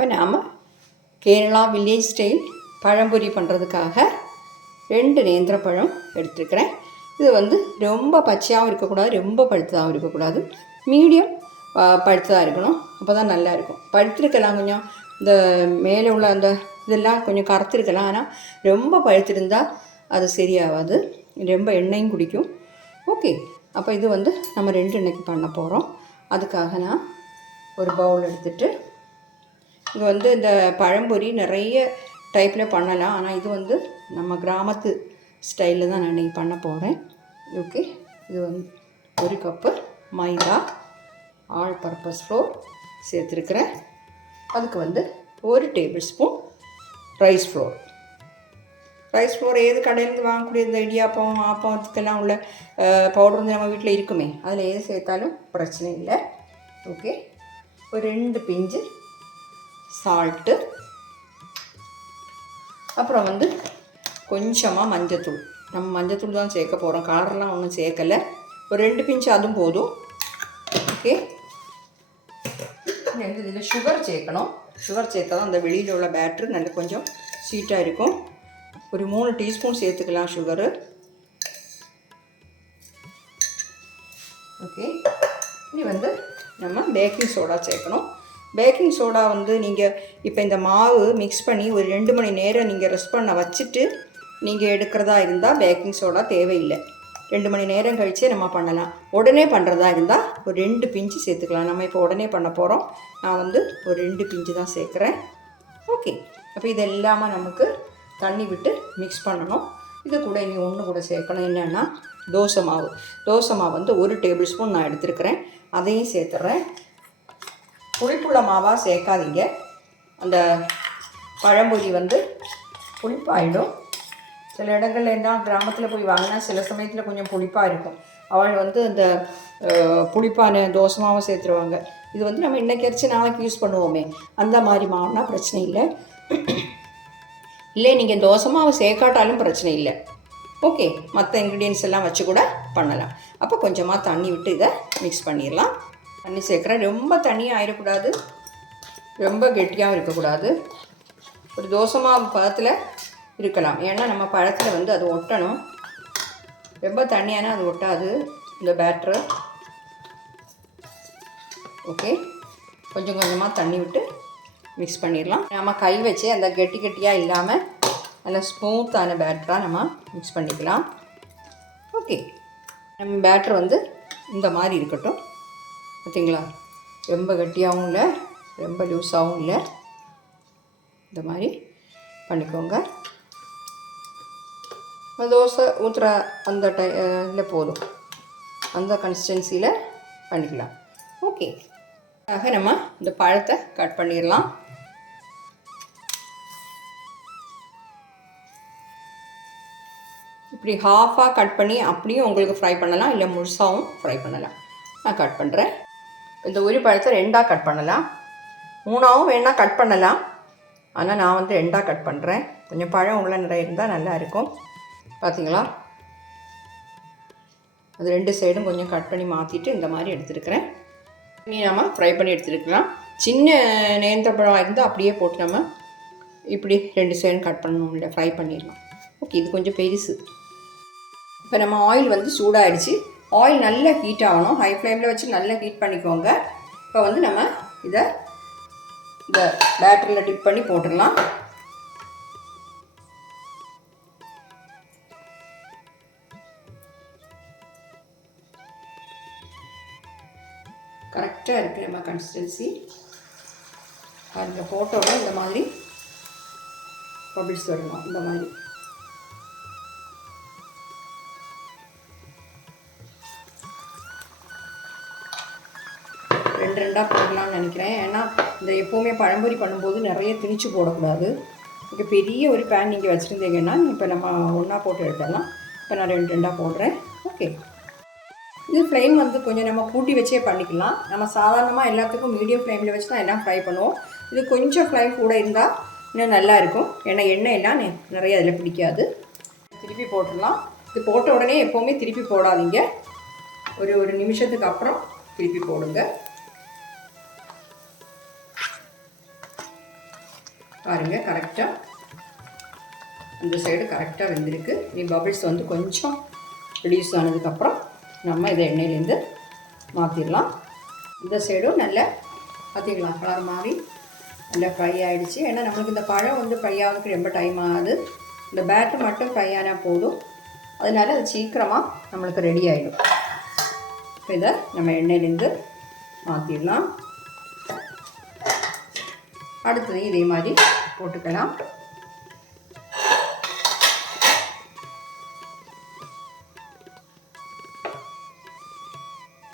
அப்போ நாம் Kerala village style பழம்பொரி பண்ணுறதுக்காக ரெண்டு நேந்திர பழம் எடுத்துருக்கிறேன். இது வந்து ரொம்ப பச்சையாகவும் இருக்கக்கூடாது ரொம்ப பழுத்ததாகவும் இருக்கக்கூடாது. மீடியம் பழுத்ததாக இருக்கணும். அப்போ தான் நல்லா இருக்கும். பழுத்திருக்கலாம் கொஞ்சம். இந்த மேலே உள்ள அந்த இதெல்லாம் கொஞ்சம் கரைத்திருக்கலாம் ஆனால் ரொம்ப பழுத்திருந்தால் அது சரியாகாது. ரொம்ப எண்ணெயும் குடிக்கும். ஓகே. அப்போ இது வந்து நம்ம ரெண்டு எண்ணெய்க்கு பண்ண போகிறோம் அதுக்காக நான் ஒரு பவுல் எடுத்துகிட்டு இது வந்து இந்த பழம்பொரி நிறைய டைப்பில் பண்ணலாம். ஆனால் இது வந்து நம்ம கிராமத்து ஸ்டைலில் தான் நான் இன்றைக்கி பண்ண போகிறேன் ஓகே இது வந்து ஒரு cup maida all purpose flour சேர்த்துருக்குறேன். அதுக்கு வந்து ஒரு table spoon rice flour rice flour ஏது கடையிலேருந்து வாங்கக்கூடிய இந்த இடியாப்பம் ஆப்பம் இதுக்கெல்லாம் உள்ள பவுடர் வந்து நம்ம வீட்டில் இருக்குமே. அதில் எது சேர்த்தாலும் பிரச்சனை இல்லை. ஓகே ஒரு ரெண்டு பிஞ்சு சால்ட்டு அப்புறம் வந்து கொஞ்சமாக மஞ்சத்தூள். நம்ம மஞ்சத்தூள் தான் சேர்க்க போகிறோம் கலர்லாம் ஒன்றும் சேர்க்கலை. ஒரு ரெண்டு பிஞ்சு அதுவும் போதும். ஓகே வந்து இதில் சுகர் சேர்க்கணும். சுகர் சேர்த்தா தான் அந்த வெளியில் உள்ள பேட்ரு நல்ல கொஞ்சம் ஸ்வீட்டாக இருக்கும். ஒரு மூணு டீஸ்பூன் சேர்த்துக்கலாம் சுகரு ஓகே இனி வந்து நம்ம பேக்கிங் சோடா சேர்க்கணும். பேக்கிங் சோடா வந்து நீங்கள் இப்போ இந்த மாவு மிக்ஸ் பண்ணி ஒரு ரெண்டு மணி நேரம் நீங்கள் ரெஸ்ட் பண்ண வச்சுட்டு நீங்கள் எடுக்கிறதா இருந்தால் பேக்கிங் சோடா தேவையில்லை. ரெண்டு மணி நேரம் கழித்து நம்ம பண்ணலாம். உடனே பண்ணுறதா இருந்தால் ஒரு ரெண்டு பிஞ்சு சேர்த்துக்கலாம். நம்ம இப்போ உடனே பண்ண போகிறோம் நான் வந்து ஒரு ரெண்டு பிஞ்சு தான் சேர்க்குறேன். ஓகே அப்போ இது எல்லாமே நமக்கு தண்ணி விட்டு மிக்ஸ் பண்ணணும். இது கூட இனி ஒன்று கூட சேர்க்கணும் என்னென்னா தோசை மாவு. தோசை மாவு வந்து ஒரு டேபிள் ஸ்பூன் நான் எடுத்துருக்கிறேன். அதையும் சேர்த்துட்றேன் புளிப்புள்ள மாவாக சேர்க்காதீங்க. அந்த பழம்பொரி வந்து புளிப்பாயிடும். சில இடங்கள்ல என்ன கிராமத்தில் போய் வாங்கினா சில சமயத்தில் கொஞ்சம் புளிப்பாக இருக்கும். அவள் வந்து அந்த புளிப்பான தோசை மாவை சேர்த்துருவாங்க. இது வந்து நம்ம இன்றைக்கி அரைச்சி நாளைக்கு யூஸ் பண்ணுவோமே. அந்த மாதிரி மாவுனா பிரச்சனை இல்லை. இல்லை நீங்கள் தோசை மாவு சேர்க்காட்டாலும் பிரச்சனை இல்லை. ஓகே மற்ற இன்க்ரீடியன்ஸ் எல்லாம் வச்சு கூட பண்ணலாம். அப்போ கொஞ்சமாக தண்ணி விட்டு இதை மிக்ஸ் பண்ணிடலாம் தண்ணி சேர்க்குறேன். ரொம்ப தண்ணியாக ஆயிடக்கூடாது. ரொம்ப கெட்டியாகவும் இருக்கக்கூடாது. ஒரு தோசை மாவு பதத்தில் இருக்கலாம். ஏன்னா நம்ம பழத்தில் வந்து அது ஒட்டணும். ரொம்ப தண்ணியானால் அது ஒட்டாது இந்த பேட்ரு ஓகே கொஞ்சம் கொஞ்சமாக தண்ணி விட்டு மிக்ஸ் பண்ணிடலாம். நம்ம கை வச்சு அந்த கெட்டி கெட்டியாக இல்லாமல் நல்லா ஸ்மூத்தான பேட்டராக நம்ம மிக்ஸ் பண்ணிக்கலாம். ஓகே நம்ம பேட்டர் வந்து இந்த மாதிரி இருக்கட்டும். பார்த்திங்களா? ரொம்ப கட்டியாகவும் இல்லை ரொம்ப லூஸாகவும் இல்லை. இந்த மாதிரி பண்ணிக்கோங்க. தோசை ஊற்றுற அந்த டை இதில் போதும். அந்த கன்சிஸ்டன்சியில் பண்ணிக்கலாம். ஓகே. ஆக நம்ம இந்த பழத்தை கட் பண்ணிடலாம். இப்படி ஹாஃபாக கட் பண்ணி அப்படியும் உங்களுக்கு ஃப்ரை பண்ணலாம் இல்லை முழுசாகவும் ஃப்ரை பண்ணலாம். நான் கட் பண்ணுறேன் இந்த ஒரு பழத்தை ரெண்டாக கட் பண்ணலாம். மூணாவும் வேணால் கட் பண்ணலாம். ஆனால் நான் வந்து ரெண்டாக கட் பண்ணுறேன் கொஞ்சம் பழம் உள்ள நிறைய இருந்தால் நல்லா இருக்கும். பார்த்தீங்களா அது ரெண்டு சைடும் கொஞ்சம் கட் பண்ணி மாற்றிட்டு இந்த மாதிரி எடுத்துருக்கிறேன். இனி நம்ம ஃப்ரை பண்ணி எடுத்துருக்கலாம். சின்ன நேந்திரப்பழம் இருந்தால் அப்படியே போட்டு நம்ம இப்படி ரெண்டு சைடும் கட் பண்ணணும் இல்லை ஃப்ரை பண்ணிடலாம். ஓகே இது கொஞ்சம் பெருசு. இப்போ நம்ம ஆயில் வந்து சூடாகிடுச்சு ஆயில் நல்லா ஹீட் ஆகணும். ஹை ஃப்ளேமில் வச்சு நல்லா ஹீட் பண்ணிக்கோங்க. இப்போ வந்து நம்ம இதை இந்த பேட்டரியில் டிப் பண்ணி போட்டுடலாம். கரெக்டாக இருக்குது நம்ம கன்சிஸ்டன்சி அதில் போட்டோட இந்த மாதிரி பபிள்ஸ் வரணும். இந்த மாதிரி. ரெண்டு ரெண்டாக போடலாம்னு நினைக்கிறேன். ஏன்னா இந்த எப்போவுமே பழம்பொரி பண்ணும்போது நிறைய திணிச்சு போடக்கூடாது. இங்கே பெரிய ஒரு பேன் நீங்கள் வச்சுருந்தீங்கன்னா இப்போ நம்ம ஒன்றா போட்டு எடுத்துடலாம். இப்போ நான் ரெண்டு ரெண்டாக போடுறேன். ஓகே இது ஃப்ளேம் வந்து கொஞ்சம் நம்ம கூட்டி வச்சே பண்ணிக்கலாம். நம்ம சாதாரணமாக எல்லாத்துக்கும் மீடியம் ஃப்ளேமில் வச்சு தான் எல்லாம் ஃப்ரை பண்ணுவோம். இது கொஞ்சம் ஃப்ளேம் கூட இருந்தால் இன்னும் நல்லா இருக்கும். ஏன்னா எண்ணெய் எல்லாம் நிறைய அதில் பிடிக்காது. திருப்பி போட்டுடலாம். இது போட்ட உடனே எப்போவுமே திருப்பி போடாதீங்க. ஒரு ஒரு நிமிஷத்துக்கு அப்புறம் திருப்பி போடுங்க. பாருங்கள் கரெக்டாக இந்த சைடு கரெக்டாக வெந்திருக்கு. நீ பபிள்ஸ் வந்து கொஞ்சம் ரிலீஸ் ஆனதுக்கப்புறம் நம்ம இதை எண்ணெயிலேருந்து மாற்றிடலாம் இந்த சைடும் நல்ல பார்த்தீங்களா கலர் மாதிரி நல்லா ஃப்ரை ஆகிடுச்சு ஏன்னா நம்மளுக்கு இந்த பழம் வந்து ஃப்ரை ஆகிறதுக்கு ரொம்ப டைம் ஆகாது. இந்த பேட்டர் மட்டும் ஃப்ரை ஆனால் போதும். அதனால் அது சீக்கிரமாக நம்மளுக்கு ரெடி ஆகிடும் இப்போ இதை நம்ம எண்ணெயிலேருந்து மாற்றிடலாம் அடுத்தது இதே மாதிரி போட்டுக்கலாம்.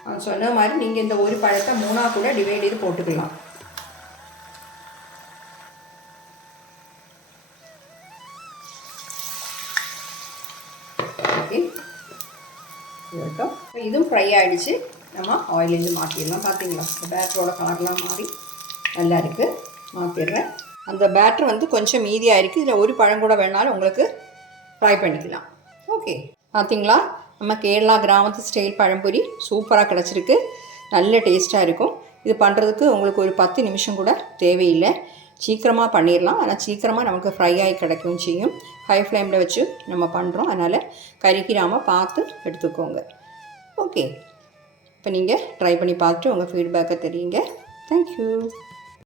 நான் சொன்ன மாதிரி நீங்கள் இந்த ஒரு பழத்தை மூணாக கூட டிவைட் செய்து போட்டுக்கலாம். ஓகே இதுவும் ஃப்ரை ஆகிடுச்சு நம்ம ஆயிலேருந்து மாற்றிடலாம் பார்த்தீங்களா இந்த பேட்டரோட கலர்லாம் மாறி நல்லா இருக்குது மாற்றிடுறேன் அந்த பேட்டர் வந்து கொஞ்சம் மீதியாக இருக்குது இதில் ஒரு பழம் கூட வேணாலும் உங்களுக்கு ஃப்ரை பண்ணிக்கலாம். ஓகே பார்த்தீங்களா நம்ம கேரளா கிராமத்து ஸ்டைல் பழம்பொரி சூப்பராக கிடச்சிருக்கு. நல்ல டேஸ்ட்டாக இருக்கும். இது பண்ணுறதுக்கு உங்களுக்கு ஒரு பத்து நிமிஷம் கூட தேவையில்லை. சீக்கிரமாக பண்ணிடலாம் ஆனால் சீக்கிரமாக நமக்கு ஃப்ரை ஆகி கிடைக்கவும் செய்யும். ஹை ஃப்ளேமில் வச்சு நம்ம பண்ணுறோம் அதனால் கறிக்கிறாமல் பார்த்து எடுத்துக்கோங்க. ஓகே இப்போ நீங்கள் ட்ரை பண்ணி பார்த்துட்டு உங்கள் ஃபீட்பேக்கை தெரியுங்க. தேங்க்யூ